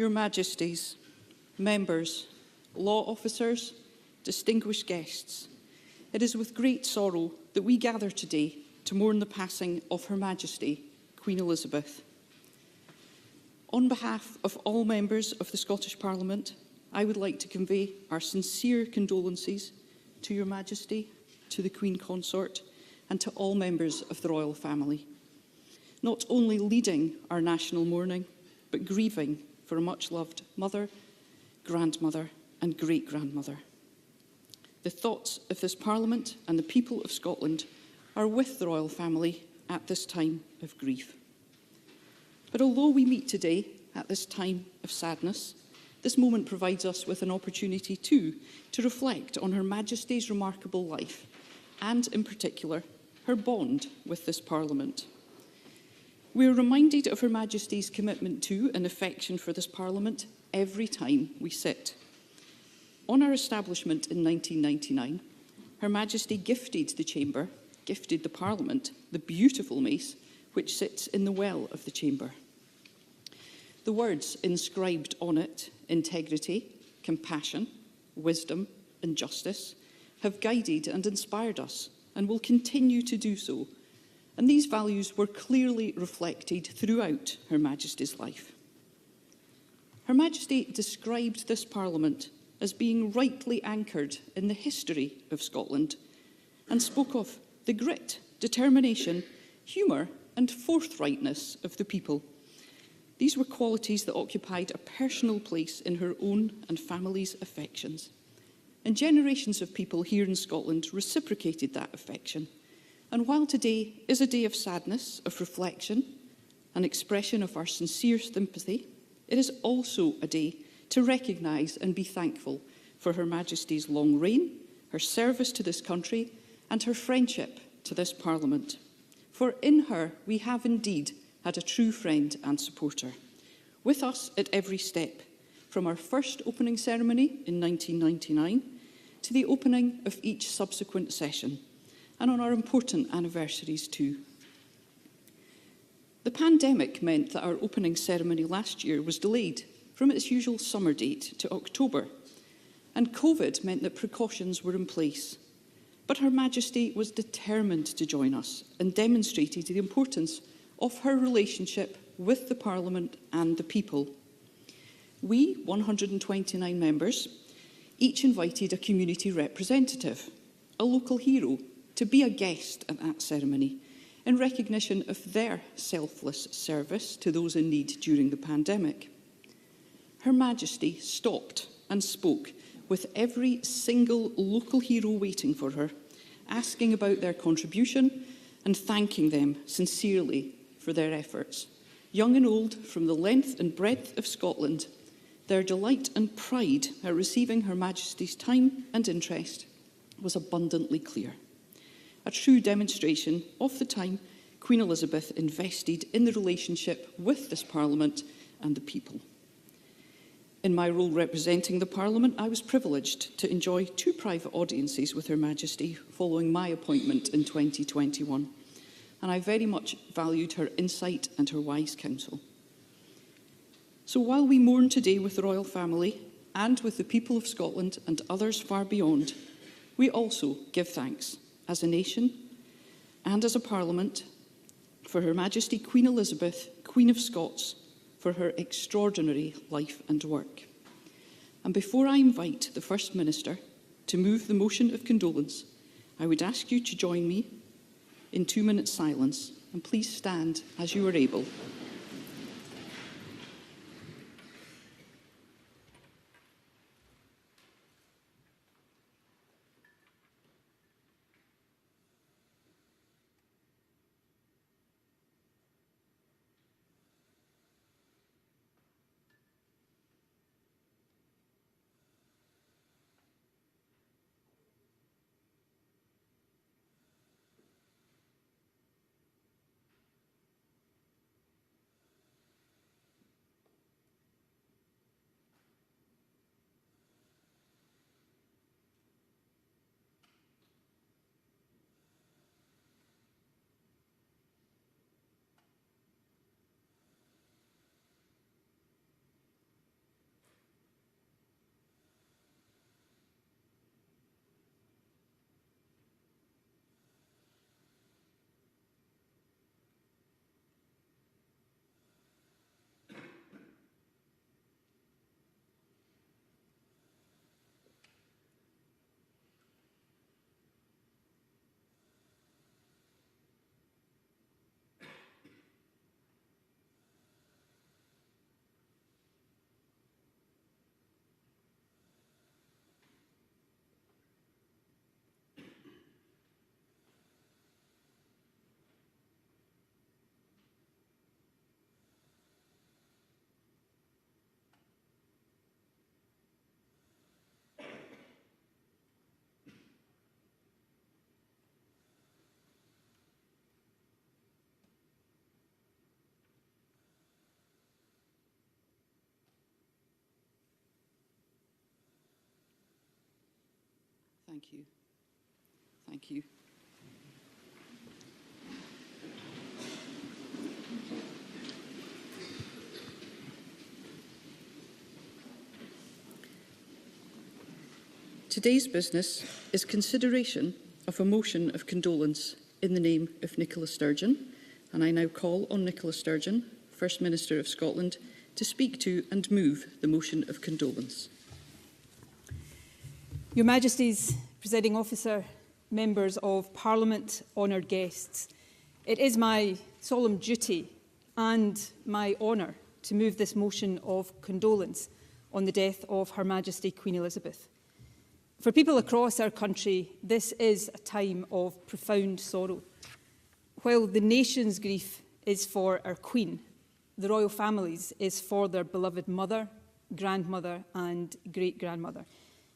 Your Majesties, members, law officers, distinguished guests, it is with great sorrow that we gather today to mourn the passing of Her Majesty, Queen Elizabeth. On behalf of all members of the Scottish Parliament, I would like to convey our sincere condolences to Your Majesty, to the Queen Consort, and to all members of the royal family, not only leading our national mourning, but grieving for a much-loved mother, grandmother, and great-grandmother. The thoughts of this Parliament and the people of Scotland are with the royal family at this time of grief. But although we meet today at this time of sadness, this moment provides us with an opportunity too to reflect on Her Majesty's remarkable life and, in particular, her bond with this Parliament. We are reminded of Her Majesty's commitment to and affection for this Parliament every time we sit. On our establishment in 1999, Her Majesty gifted the Parliament, the beautiful mace which sits in the well of the chamber. The words inscribed on it, integrity, compassion, wisdom and justice, have guided and inspired us and will continue to do so. And these values were clearly reflected throughout Her Majesty's life. Her Majesty described this Parliament as being rightly anchored in the history of Scotland and spoke of the grit, determination, humour and forthrightness of the people. These were qualities that occupied a personal place in her own and family's affections. And generations of people here in Scotland reciprocated that affection. And while today is a day of sadness, of reflection, an expression of our sincere sympathy, it is also a day to recognise and be thankful for Her Majesty's long reign, her service to this country, and her friendship to this Parliament. For in her we have indeed had a true friend and supporter, with us at every step, from our first opening ceremony in 1999 to the opening of each subsequent session, and on our important anniversaries too. The pandemic meant that our opening ceremony last year was delayed from its usual summer date to October, and COVID meant that precautions were in place. But Her Majesty was determined to join us and demonstrated the importance of her relationship with the Parliament and the people. We, 129 members, each invited a community representative, a local hero, to be a guest at that ceremony in recognition of their selfless service to those in need during the pandemic. Her Majesty stopped and spoke with every single local hero waiting for her, asking about their contribution and thanking them sincerely for their efforts. Young and old, from the length and breadth of Scotland, their delight and pride at receiving Her Majesty's time and interest was abundantly clear. A true demonstration of the time Queen Elizabeth invested in the relationship with this Parliament and the people. In my role representing the Parliament, I was privileged to enjoy 2 private audiences with Her Majesty following my appointment in 2021, and I very much valued her insight and her wise counsel. So while we mourn today with the royal family and with the people of Scotland and others far beyond, we also give thanks as a nation and as a Parliament for Her Majesty Queen Elizabeth, Queen of Scots, for her extraordinary life and work. And before I invite the First Minister to move the motion of condolence, I would ask you to join me in 2 minutes silence, and please stand as you are able. Thank you. Thank you. Today's business is consideration of a motion of condolence in the name of Nicola Sturgeon, and I now call on Nicola Sturgeon, First Minister of Scotland, to speak to and move the motion of condolence. Your Majesties, Presiding Officer, Members of Parliament, honoured guests, it is my solemn duty and my honour to move this motion of condolence on the death of Her Majesty Queen Elizabeth. For people across our country, this is a time of profound sorrow. While the nation's grief is for our Queen, the royal families is for their beloved mother, grandmother and great-grandmother.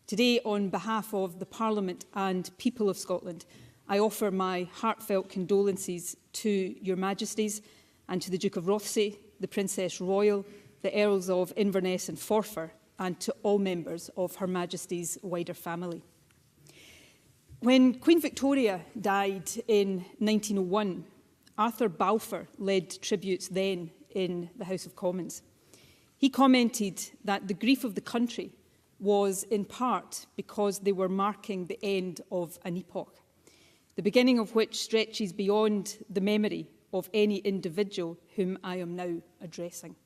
Today, on behalf of the Parliament and people of Scotland, I offer my heartfelt condolences to Your Majesties and to the Duke of Rothesay, the Princess Royal, the Earls of Inverness and Forfar, and to all members of Her Majesty's wider family. When Queen Victoria died in 1901, Arthur Balfour led tributes then in the House of Commons. He commented that the grief of the country was in part because they were marking the end of an epoch, the beginning of which stretches beyond the memory of any individual whom I am now addressing.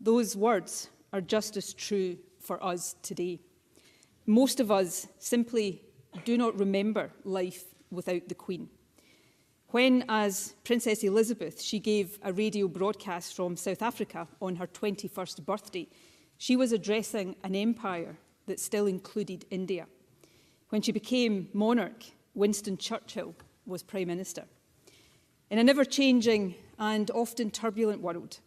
Those words are just as true for us today. Most of us simply do not remember life without the Queen. When, as Princess Elizabeth, she gave a radio broadcast from South Africa on her 21st birthday, she was addressing an empire that still included India. When she became monarch, Winston Churchill was Prime Minister. In a never-changing and often turbulent world,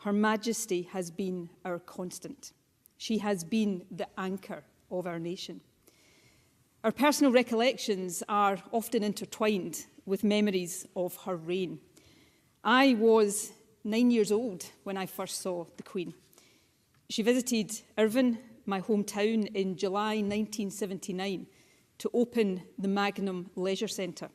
Her Majesty has been our constant. She has been the anchor of our nation. Our personal recollections are often intertwined with memories of her reign. I was 9 years old when I first saw the Queen. She visited Irvine, my hometown, in July 1979 to open the Magnum Leisure Centre.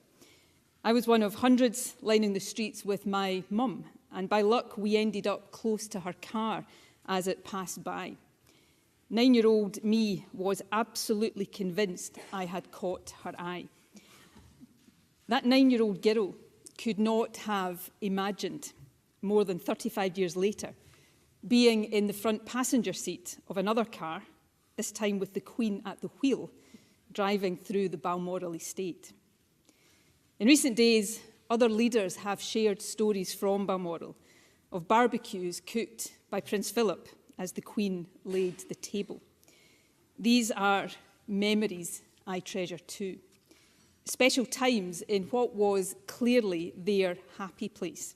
I was one of hundreds lining the streets with my mum, and by luck we ended up close to her car as it passed by. 9-year-old me was absolutely convinced I had caught her eye. That 9-year-old girl could not have imagined, more than 35 years later, being in the front passenger seat of another car, this time with the Queen at the wheel, driving through the Balmoral estate. In recent days, other leaders have shared stories from Balmoral of barbecues cooked by Prince Philip as the Queen laid the table. These are memories I treasure too. Special times in what was clearly their happy place.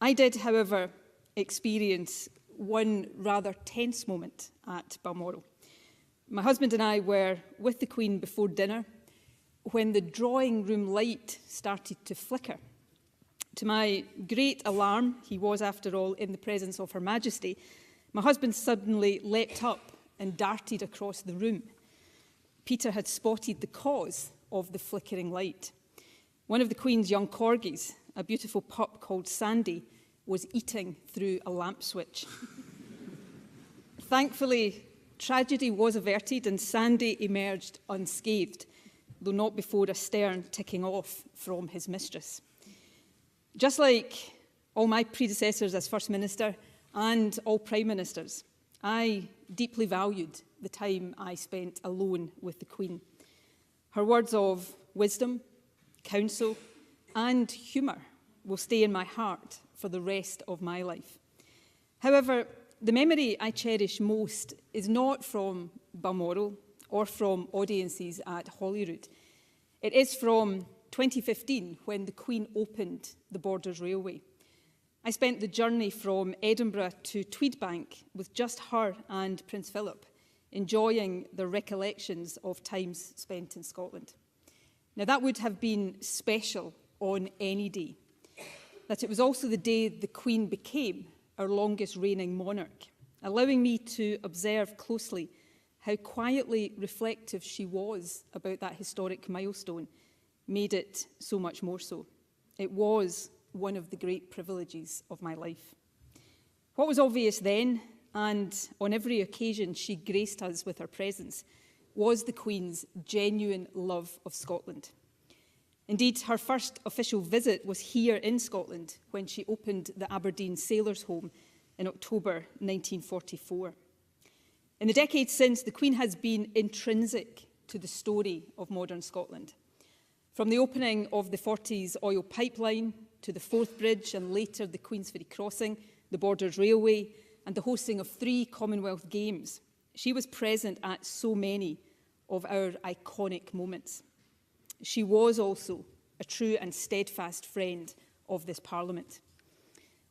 I did, however, experience one rather tense moment at Balmoral. My husband and I were with the Queen before dinner when the drawing room light started to flicker. To my great alarm, he was, after all, in the presence of Her Majesty, my husband suddenly leapt up and darted across the room. Peter had spotted the cause of the flickering light. One of the Queen's young corgis, a beautiful pup called Sandy, was eating through a lamp switch. Thankfully, tragedy was averted and Sandy emerged unscathed, though not before a stern ticking off from his mistress. Just like all my predecessors as First Minister and all Prime Ministers, I deeply valued the time I spent alone with the Queen. Her words of wisdom, counsel and humour will stay in my heart for the rest of my life. However, the memory I cherish most is not from Balmoral or from audiences at Holyrood. It is from 2015 when the Queen opened the Borders Railway. I spent the journey from Edinburgh to Tweedbank with just her and Prince Philip, enjoying their recollections of times spent in Scotland. Now, that would have been special on any day. That it was also the day the Queen became our longest reigning monarch, allowing me to observe closely how quietly reflective she was about that historic milestone made it so much more so. It was one of the great privileges of my life. What was obvious then, and on every occasion she graced us with her presence, was the Queen's genuine love of Scotland. Indeed, her first official visit was here in Scotland when she opened the Aberdeen Sailors' Home in October 1944. In the decades since, the Queen has been intrinsic to the story of modern Scotland. From the opening of the 40s oil pipeline to the Forth Bridge and later the Queensferry Crossing, the Borders Railway and the hosting of 3 Commonwealth Games, she was present at so many of our iconic moments. She was also a true and steadfast friend of this Parliament.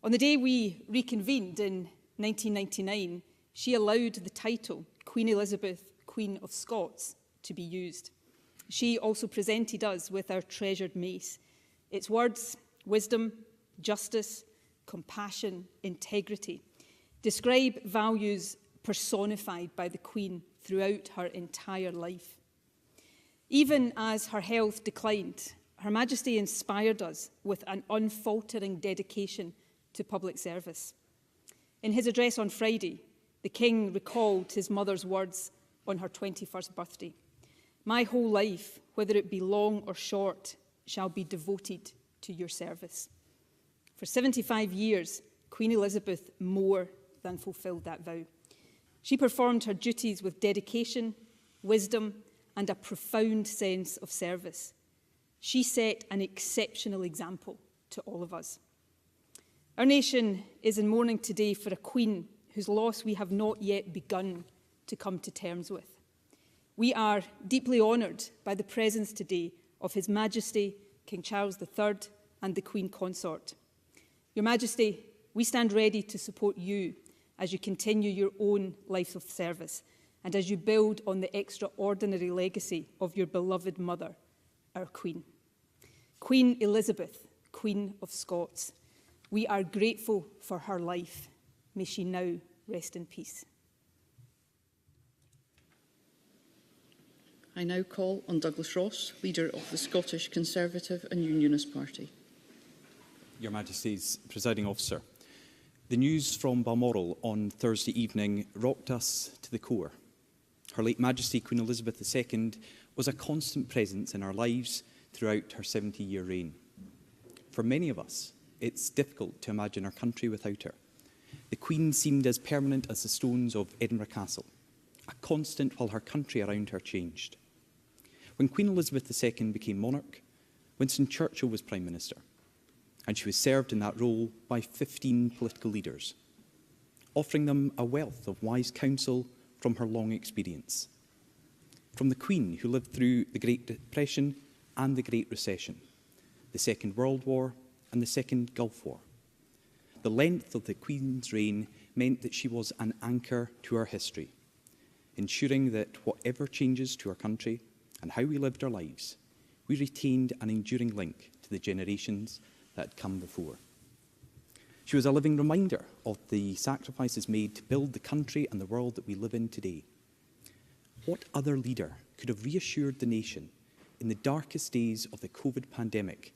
On the day we reconvened in 1999, she allowed the title Queen Elizabeth, Queen of Scots to be used. She also presented us with our treasured mace. Its words, wisdom, justice, compassion, integrity, describe values personified by the Queen throughout her entire life. Even as her health declined, Her Majesty inspired us with an unfaltering dedication to public service. In his address on Friday, the King recalled his mother's words on her 21st birthday. "My whole life, whether it be long or short, shall be devoted to your service." For 75 years, Queen Elizabeth more than fulfilled that vow. She performed her duties with dedication, wisdom, and a profound sense of service. She set an exceptional example to all of us. Our nation is in mourning today for a queen whose loss we have not yet begun to come to terms with. We are deeply honoured by the presence today of His Majesty, King Charles III, and the Queen Consort. Your Majesty, we stand ready to support you as you continue your own life of service and as you build on the extraordinary legacy of your beloved mother, our Queen. Queen Elizabeth, Queen of Scots, we are grateful for her life. May she now rest in peace. I now call on Douglas Ross, leader of the Scottish Conservative and Unionist Party. Your Majesty's Presiding Officer, the news from Balmoral on Thursday evening rocked us to the core. Her late Majesty Queen Elizabeth II was a constant presence in our lives throughout her 70-year reign. For many of us, it's difficult to imagine our country without her. The Queen seemed as permanent as the stones of Edinburgh Castle, a constant while her country around her changed. When Queen Elizabeth II became monarch, Winston Churchill was Prime Minister, and she was served in that role by 15 political leaders, offering them a wealth of wise counsel from her long experience. From the Queen, who lived through the Great Depression and the Great Recession, the Second World War and the Second Gulf War. The length of the Queen's reign meant that she was an anchor to our history, ensuring that whatever changes to our country and how we lived our lives, we retained an enduring link to the generations that had come before. She was a living reminder of the sacrifices made to build the country and the world that we live in today. What other leader could have reassured the nation in the darkest days of the COVID pandemic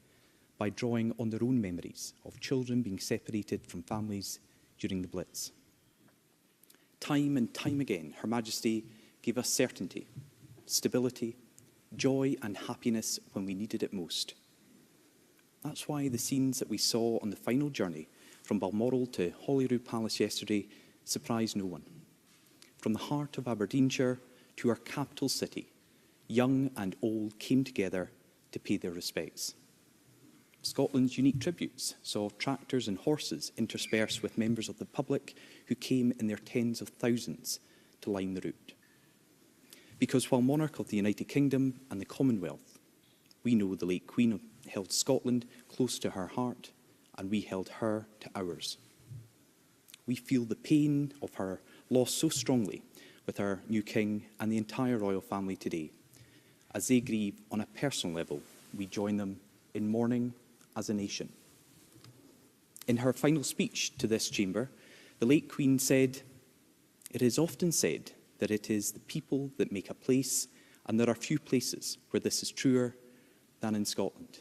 by drawing on their own memories of children being separated from families during the Blitz? Time and time again, Her Majesty gave us certainty, stability, joy and happiness when we needed it most. That's why the scenes that we saw on the final journey from Balmoral to Holyrood Palace yesterday surprised no one. From the heart of Aberdeenshire to our capital city, young and old came together to pay their respects. Scotland's unique tributes saw tractors and horses interspersed with members of the public who came in their tens of thousands to line the route. Because while monarch of the United Kingdom and the Commonwealth, we know the late Queen held Scotland close to her heart, and we held her to ours. We feel the pain of her loss so strongly with our new King and the entire royal family today. As they grieve on a personal level, we join them in mourning as a nation. In her final speech to this chamber, the late Queen said, "It is often said that it is the people that make a place, and there are few places where this is truer than in Scotland.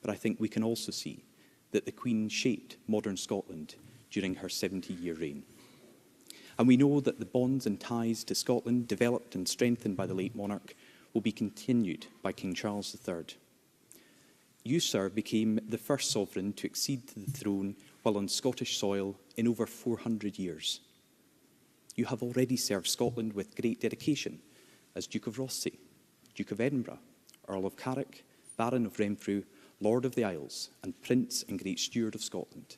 But I think we can also see that the Queen shaped modern Scotland during her 70-year reign. And we know that the bonds and ties to Scotland, developed and strengthened by the late monarch, will be continued by King Charles III. You, sir, became the first sovereign to accede to the throne while on Scottish soil in over 400 years. You have already served Scotland with great dedication as Duke of Rothesay, Duke of Edinburgh, Earl of Carrick, Baron of Renfrew, Lord of the Isles, and Prince and Great Steward of Scotland.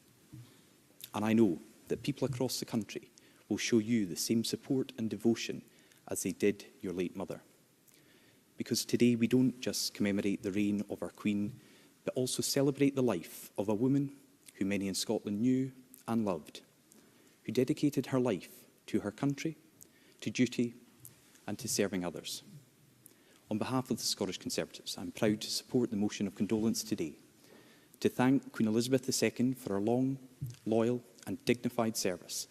And I know that people across the country will show you the same support and devotion as they did your late mother. Because today we don't just commemorate the reign of our Queen, but also celebrate the life of a woman who many in Scotland knew and loved, who dedicated her life to her country, to duty, and to serving others. On behalf of the Scottish Conservatives, I'm proud to support the motion of condolence today, to thank Queen Elizabeth II for her long, loyal and dignified service,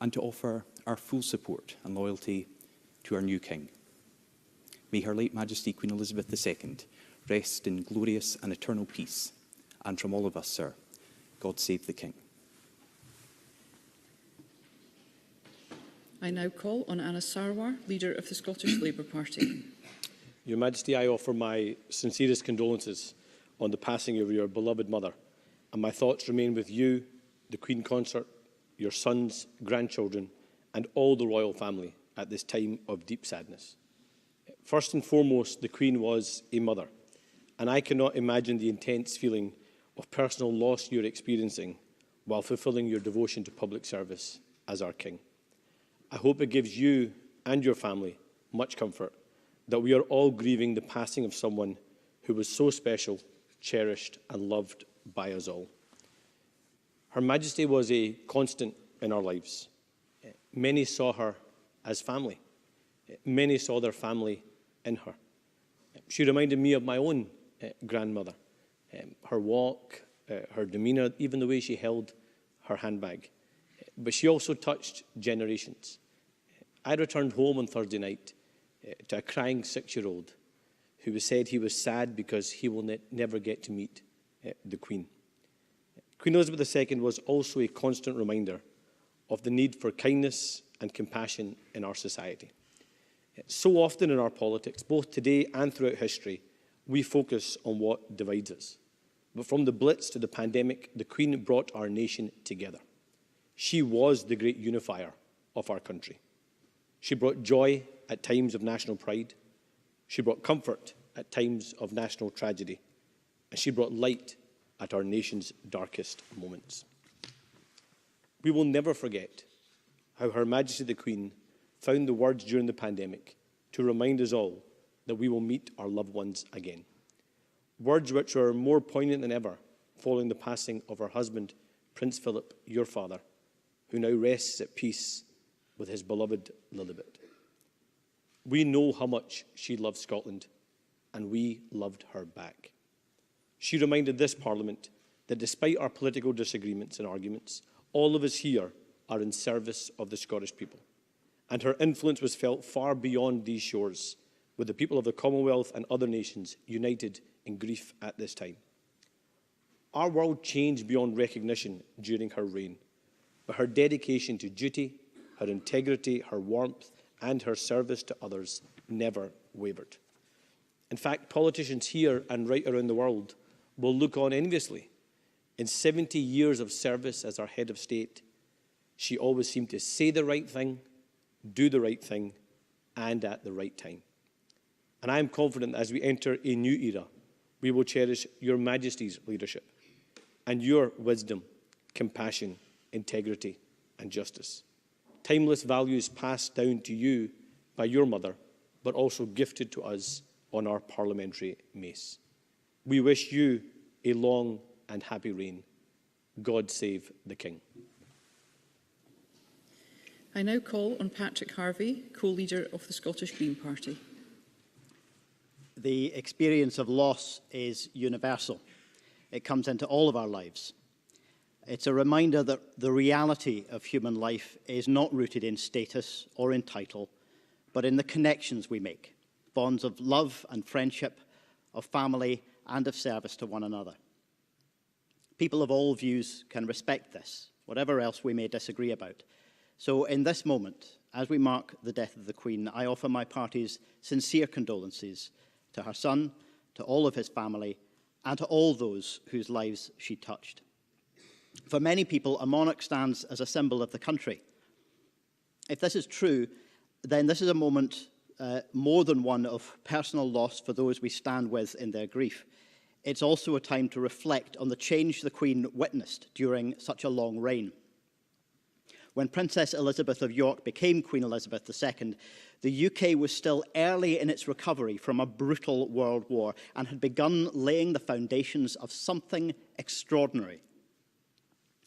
and to offer our full support and loyalty to our new King. May Her late Majesty Queen Elizabeth II rest in glorious and eternal peace. And from all of us, sir, God save the King. I now call on Anna Sarwar, leader of the Scottish Labour Party. Your Majesty, I offer my sincerest condolences on the passing of your beloved mother, and my thoughts remain with you, the Queen Consort, your sons, grandchildren, and all the royal family at this time of deep sadness. First and foremost, the Queen was a mother, and I cannot imagine the intense feeling of personal loss you're experiencing while fulfilling your devotion to public service as our King. I hope it gives you and your family much comfort that we are all grieving the passing of someone who was so special, cherished, and loved by us all. Her Majesty was a constant in our lives. Many saw her as family. Many saw their family in her. She reminded me of my own grandmother. Her walk, her demeanour, even the way she held her handbag. But she also touched generations. I returned home on Thursday night to a crying 6-year-old who said he was sad because he will never get to meet the Queen. Queen Elizabeth II was also a constant reminder of the need for kindness and compassion in our society. So often in our politics, both today and throughout history, we focus on what divides us. But from the Blitz to the pandemic, the Queen brought our nation together. She was the great unifier of our country. She brought joy at times of national pride. She brought comfort at times of national tragedy. And she brought light at our nation's darkest moments. We will never forget how Her Majesty the Queen found the words during the pandemic to remind us all that we will meet our loved ones again. Words which are more poignant than ever following the passing of her husband, Prince Philip, your father, who now rests at peace with his beloved Lilibet. We know how much she loved Scotland, and we loved her back. She reminded this Parliament that despite our political disagreements and arguments, all of us here are in service of the Scottish people. And her influence was felt far beyond these shores, with the people of the Commonwealth and other nations united in grief at this time. Our world changed beyond recognition during her reign, but her dedication to duty, her integrity, her warmth, and her service to others never wavered. In fact, politicians here and right around the world will look on enviously. In 70 years of service as our head of state, she always seemed to say the right thing, do the right thing, and at the right time. And I am confident that as we enter a new era, we will cherish your Majesty's leadership and your wisdom, compassion, integrity, and justice. Timeless values passed down to you by your mother, but also gifted to us on our parliamentary mace. We wish you a long and happy reign. God save the King. I now call on Patrick Harvey, co-leader of the Scottish Green Party. The experience of loss is universal. It comes into all of our lives. It's a reminder that the reality of human life is not rooted in status or in title, but in the connections we make, bonds of love and friendship, of family and of service to one another. People of all views can respect this, whatever else we may disagree about. So in this moment, as we mark the death of the Queen, I offer my party's sincere condolences to her son, to all of his family, and to all those whose lives she touched. For many people, a monarch stands as a symbol of the country. If this is true, then this is a moment more than one of personal loss for those we stand with in their grief. It's also a time to reflect on the change the Queen witnessed during such a long reign. When Princess Elizabeth of York became Queen Elizabeth II, the UK was still early in its recovery from a brutal world war and had begun laying the foundations of something extraordinary: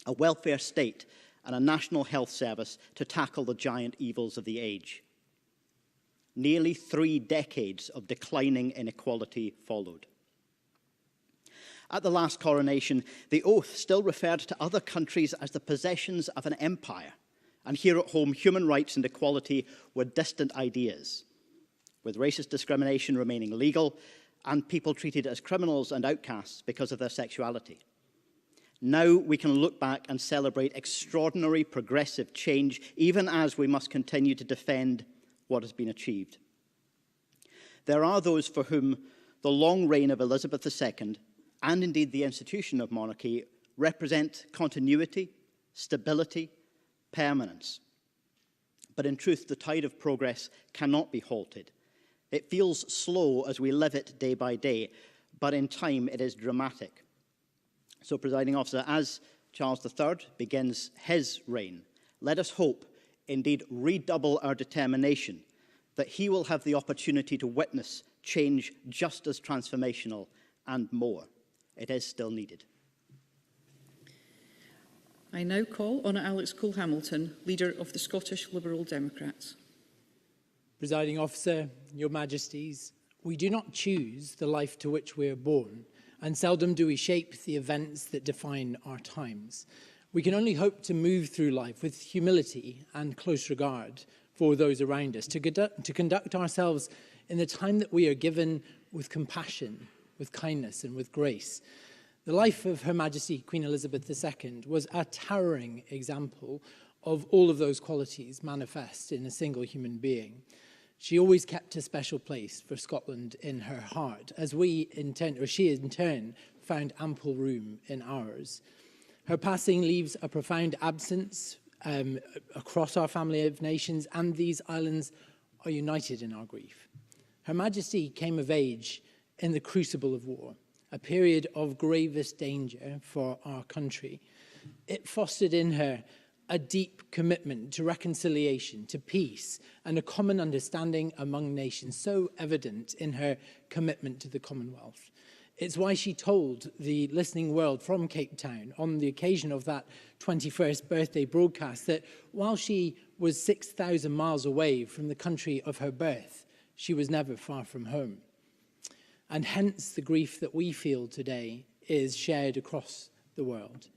a welfare state and a national health service to tackle the giant evils of the age. Nearly 3 decades of declining inequality followed. At the last coronation, the oath still referred to other countries as the possessions of an empire, and here at home, human rights and equality were distant ideas, with racist discrimination remaining legal and people treated as criminals and outcasts because of their sexuality. Now we can look back and celebrate extraordinary progressive change, even as we must continue to defend what has been achieved. There are those for whom the long reign of Elizabeth II, and indeed the institution of monarchy, represent continuity, stability, permanence. But in truth, the tide of progress cannot be halted. It feels slow as we live it day by day, but in time it is dramatic. So, Presiding Officer, as Charles III begins his reign, let us hope, indeed redouble our determination, that he will have the opportunity to witness change just as transformational and more. It is still needed. I now call on Alex Cole-Hamilton, Leader of the Scottish Liberal Democrats. Presiding Officer, Your Majesties, we do not choose the life to which we are born, and seldom do we shape the events that define our times. We can only hope to move through life with humility and close regard for those around us, to conduct ourselves in the time that we are given with compassion, with kindness and with grace. The life of Her Majesty Queen Elizabeth II was a towering example of all of those qualities manifest in a single human being. She always kept a special place for Scotland in her heart, as she in turn found ample room in ours. Her passing leaves a profound absence across our family of nations, and these islands are united in our grief. Her Majesty came of age in the crucible of war, a period of gravest danger for our country. It fostered in her a deep commitment to reconciliation, to peace, and a common understanding among nations, so evident in her commitment to the Commonwealth. It's why she told the listening world from Cape Town on the occasion of that 21st birthday broadcast that while she was 6,000 miles away from the country of her birth, she was never far from home. And hence the grief that we feel today is shared across the world.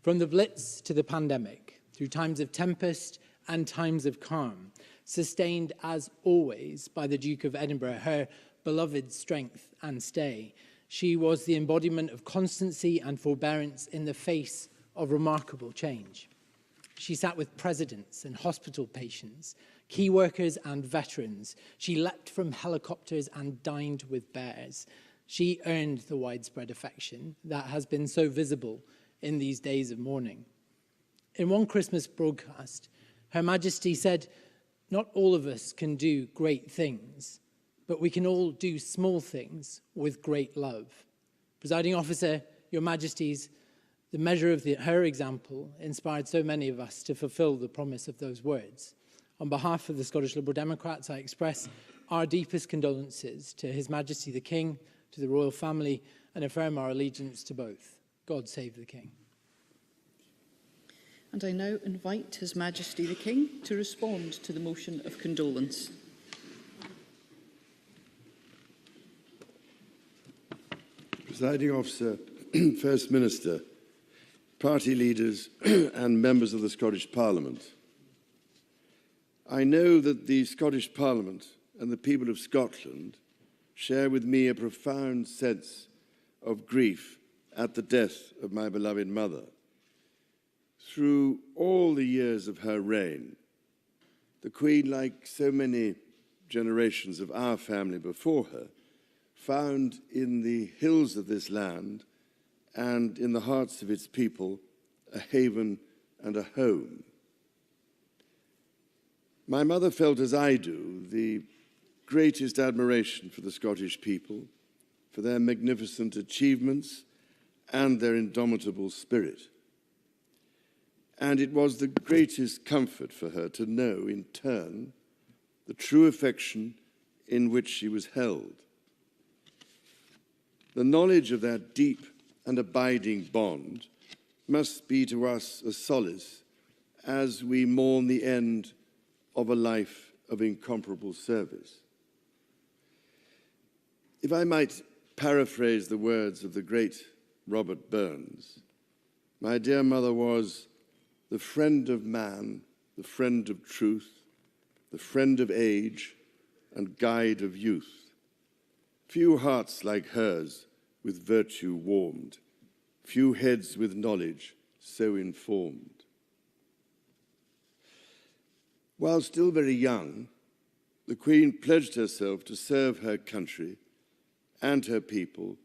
From the Blitz to the pandemic, through times of tempest and times of calm, sustained as always by the Duke of Edinburgh, her beloved strength and stay. She was the embodiment of constancy and forbearance in the face of remarkable change. She sat with presidents and hospital patients, key workers and veterans. She leapt from helicopters and dined with bears. She earned the widespread affection that has been so visible in these days of mourning. In one Christmas broadcast, Her Majesty said, "Not all of us can do great things, but we can all do small things with great love." Presiding Officer, Your Majesties, the measure of her example inspired so many of us to fulfill the promise of those words. On behalf of the Scottish Liberal Democrats, I express our deepest condolences to His Majesty the King, to the royal family, and affirm our allegiance to both. God save the King. And I now invite His Majesty the King to respond to the motion of condolence. Presiding Officer, First Minister, party leaders and members of the Scottish Parliament. I know that the Scottish Parliament and the people of Scotland share with me a profound sense of grief at the death of my beloved mother. Through all the years of her reign, the Queen, like so many generations of our family before her, found in the hills of this land and in the hearts of its people a haven and a home. My mother felt, as I do, the greatest admiration for the Scottish people, for their magnificent achievements and their indomitable spirit. And it was the greatest comfort for her to know, in turn, the true affection in which she was held. The knowledge of that deep and abiding bond must be to us a solace as we mourn the end of a life of incomparable service. If I might paraphrase the words of the great Robert Burns, my dear mother was the friend of man, the friend of truth, the friend of age, and guide of youth. Few hearts like hers with virtue warmed, few heads with knowledge so informed. While still very young, the Queen pledged herself to serve her country and her people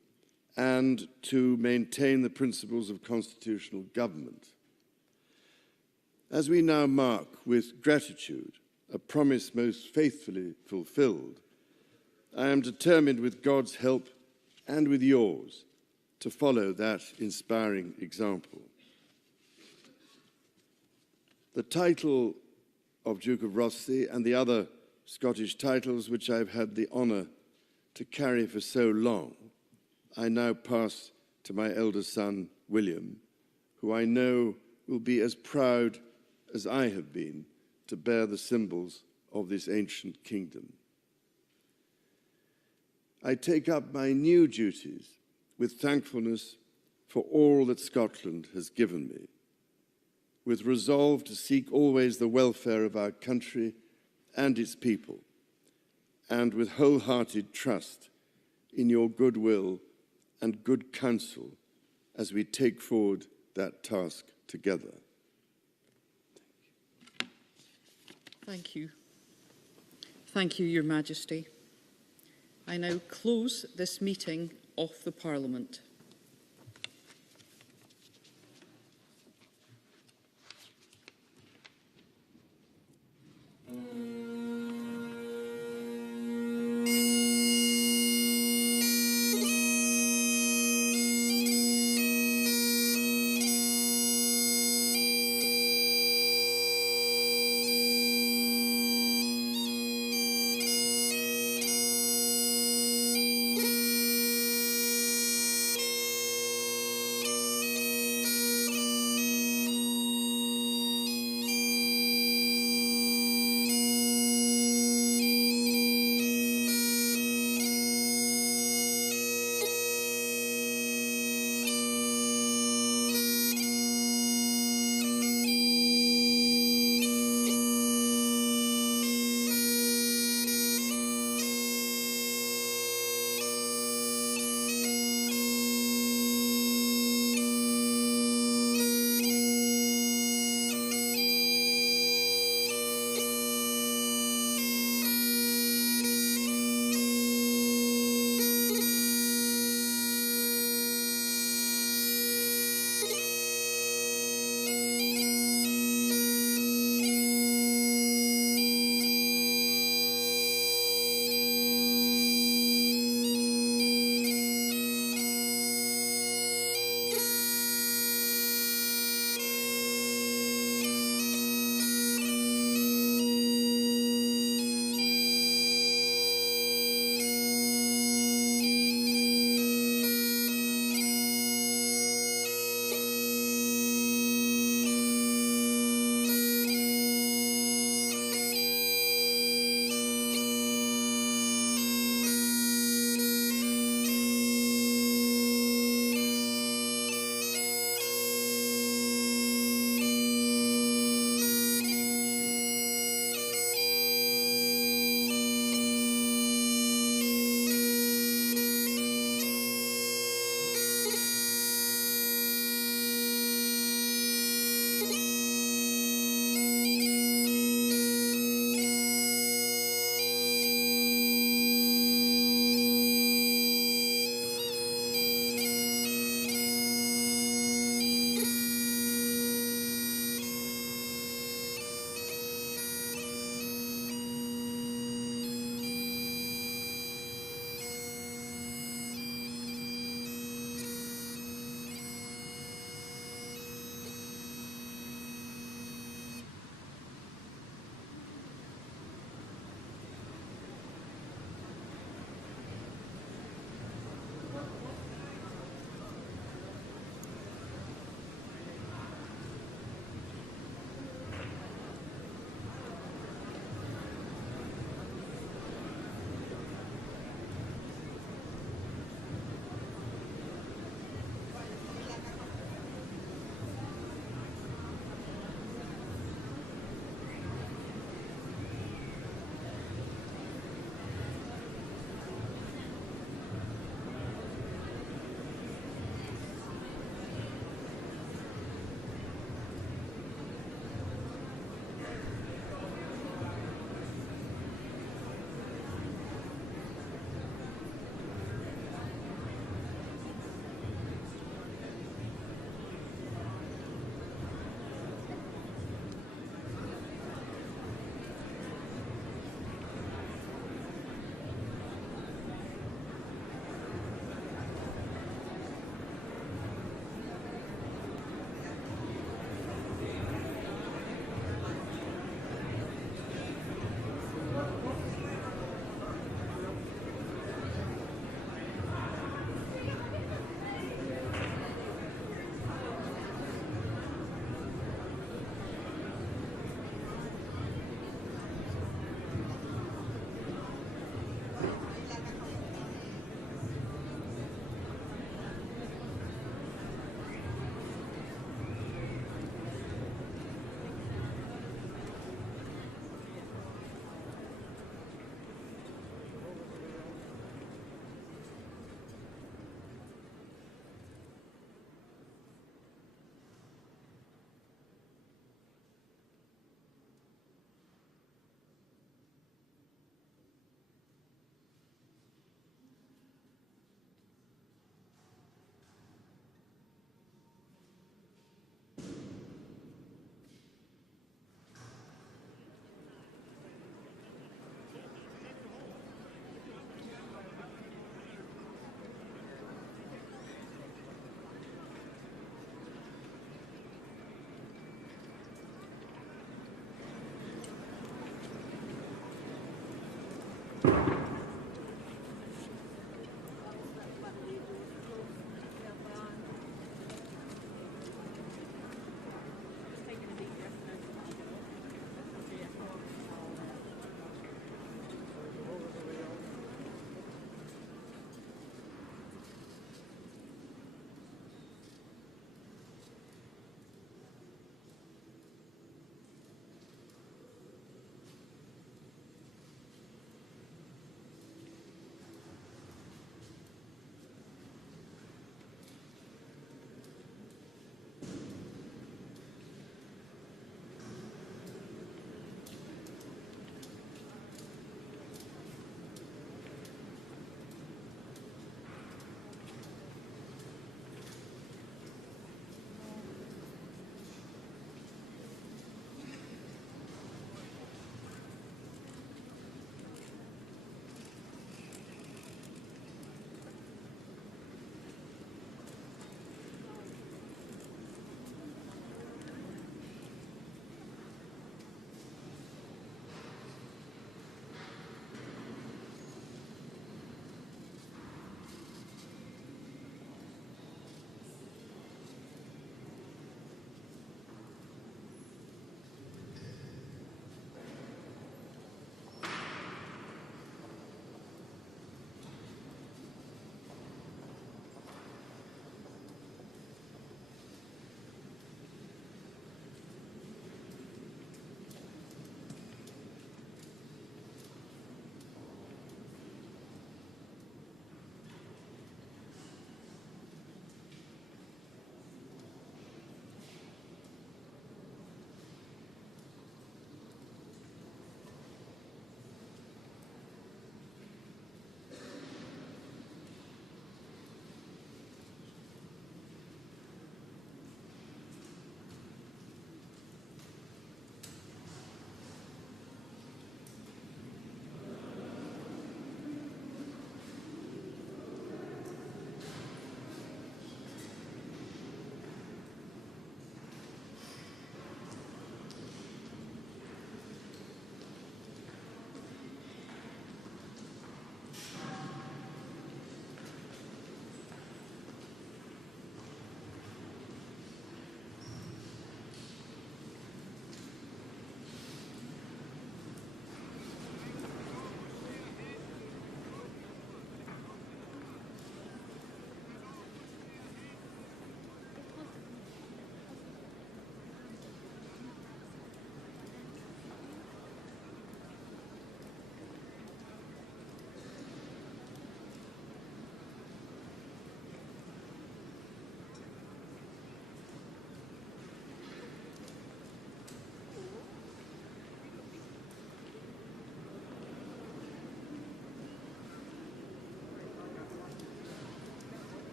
and to maintain the principles of constitutional government. As we now mark with gratitude a promise most faithfully fulfilled, I am determined, with God's help and with yours, to follow that inspiring example. The title of Duke of Rothesay and the other Scottish titles which I've had the honour to carry for so long, I now pass to my elder son, William, who I know will be as proud as I have been to bear the symbols of this ancient kingdom. I take up my new duties with thankfulness for all that Scotland has given me, with resolve to seek always the welfare of our country and its people, and with wholehearted trust in your goodwill and good counsel as we take forward that task together. Thank you. Thank you, Your Majesty. I now close this meeting of the Parliament.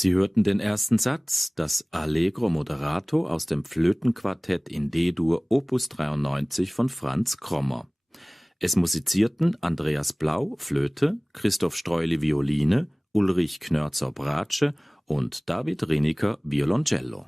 Sie hörten den ersten Satz, das Allegro Moderato aus dem Flötenquartett in D-Dur Opus 93 von Franz Krommer. Es musizierten Andreas Blau, Flöte, Christoph Streuli, Violine, Ulrich Knörzer, Bratsche und David Riniker, Violoncello.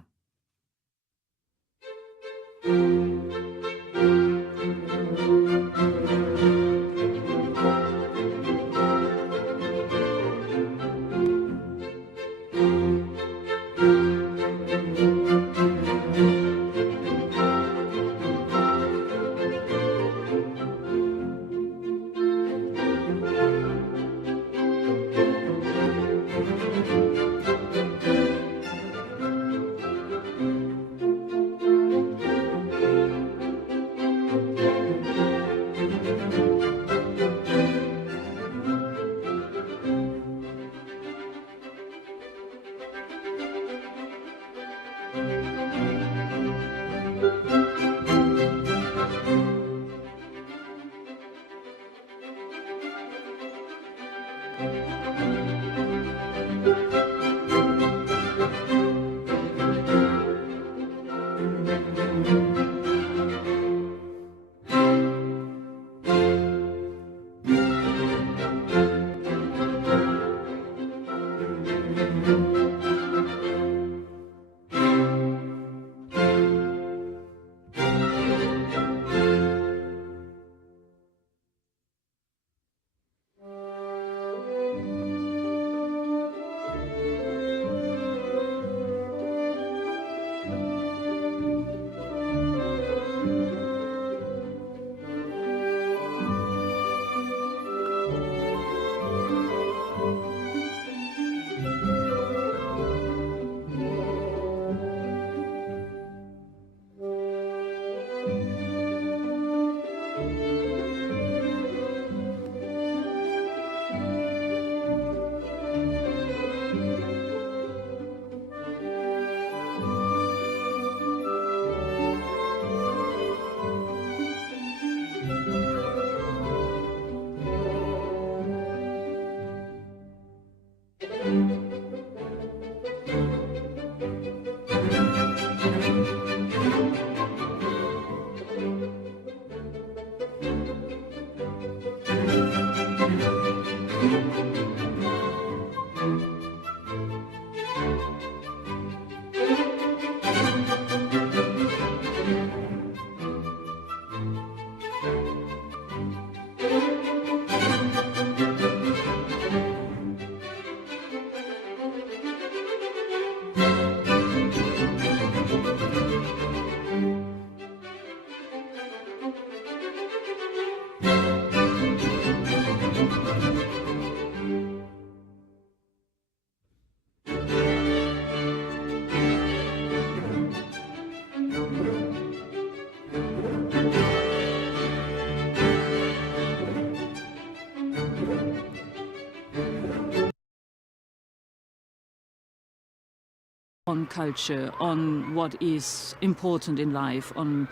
on culture, on what is important in life, on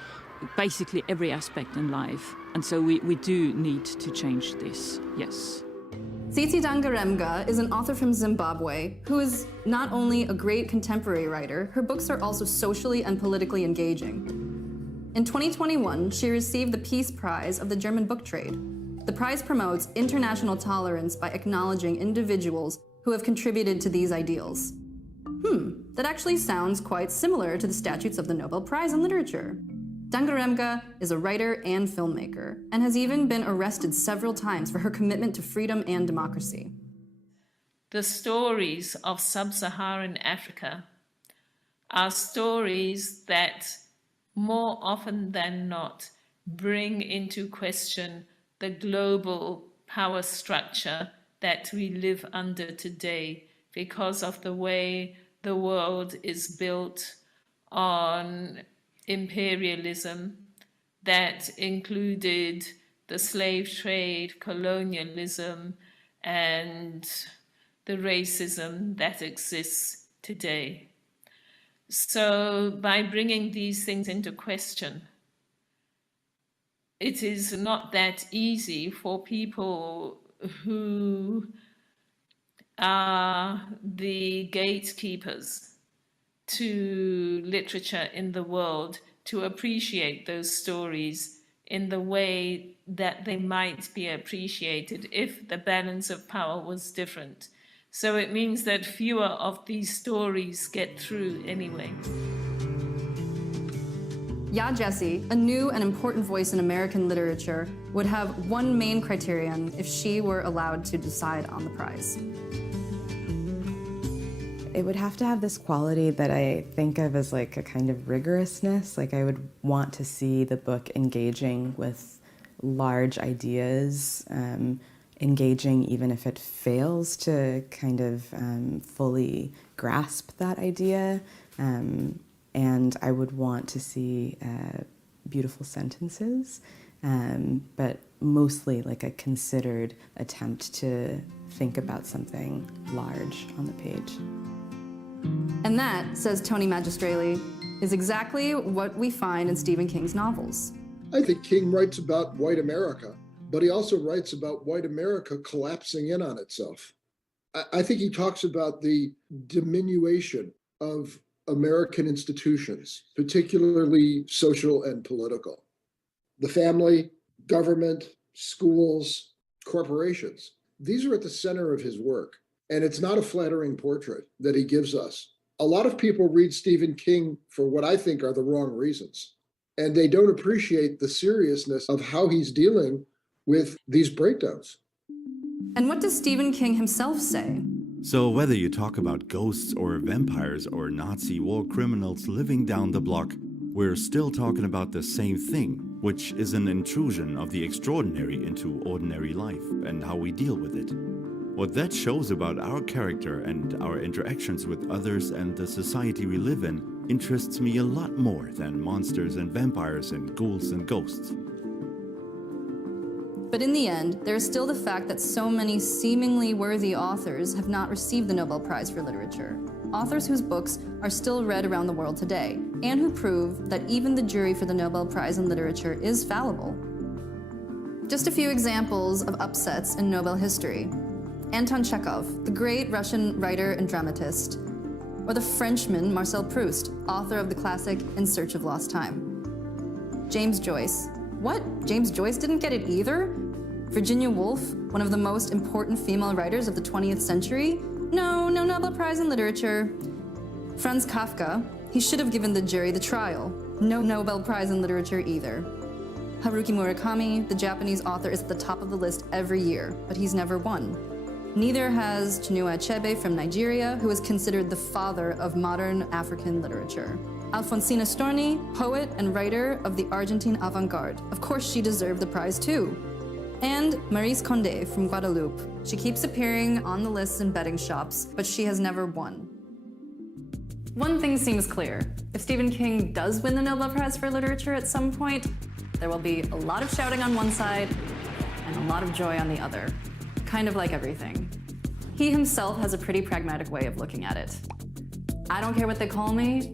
basically every aspect in life. And so we do need to change this, yes. Tsitsi Dangarembga is an author from Zimbabwe who is not only a great contemporary writer, her books are also socially and politically engaging. In 2021, she received the Peace Prize of the German book trade. The prize promotes international tolerance by acknowledging individuals who have contributed to these ideals. That actually sounds quite similar to the statutes of the Nobel Prize in Literature. Dangarembga is a writer and filmmaker, and has even been arrested several times for her commitment to freedom and democracy. The stories of sub-Saharan Africa are stories that more often than not bring into question the global power structure that we live under today because of the way the world is built on imperialism that included the slave trade, colonialism, and the racism that exists today. So by bringing these things into question, it is not that easy for people who are the gatekeepers to literature in the world to appreciate those stories in the way that they might be appreciated if the balance of power was different. So it means that fewer of these stories get through anyway. Ya Jessie, a new and important voice in American literature, would have one main criterion if she were allowed to decide on the prize. It would have to have this quality that I think of as like a kind of rigorousness. Like I would want to see the book engaging with large ideas, engaging even if it fails to kind of fully grasp that idea. And I would want to see beautiful sentences, but mostly like a considered attempt to think about something large on the page. And that, says Tony Magistrelli, is exactly what we find in Stephen King's novels. I think King writes about white America, but he also writes about white America collapsing in on itself. I think he talks about the diminution of American institutions, particularly social and political. The family, government, schools, corporations, these are at the center of his work. And it's not a flattering portrait that he gives us. A lot of people read Stephen King for what I think are the wrong reasons. And they don't appreciate the seriousness of how he's dealing with these breakdowns. And what does Stephen King himself say? So whether you talk about ghosts or vampires or Nazi war criminals living down the block, we're still talking about the same thing, which is an intrusion of the extraordinary into ordinary life and how we deal with it. What that shows about our character and our interactions with others and the society we live in interests me a lot more than monsters and vampires and ghouls and ghosts. But in the end, there is still the fact that so many seemingly worthy authors have not received the Nobel Prize for Literature. Authors whose books are still read around the world today, and who prove that even the jury for the Nobel Prize in Literature is fallible. Just a few examples of upsets in Nobel history. Anton Chekhov, the great Russian writer and dramatist, or the Frenchman Marcel Proust, author of the classic In Search of Lost Time. James Joyce. What? James Joyce didn't get it either? Virginia Woolf, one of the most important female writers of the 20th century? No Nobel Prize in Literature. Franz Kafka, he should have given the jury the trial. No Nobel Prize in Literature either. Haruki Murakami, the Japanese author, is at the top of the list every year, but he's never won. Neither has Chinua Achebe from Nigeria, who is considered the father of modern African literature. Alfonsina Storni, poet and writer of the Argentine avant-garde. Of course she deserved the prize too. And Maryse Condé from Guadeloupe. She keeps appearing on the lists in betting shops, but she has never won. One thing seems clear. If Stephen King does win the Nobel Prize for Literature at some point, there will be a lot of shouting on one side and a lot of joy on the other. Kind of like everything. He himself has a pretty pragmatic way of looking at it. I don't care what they call me.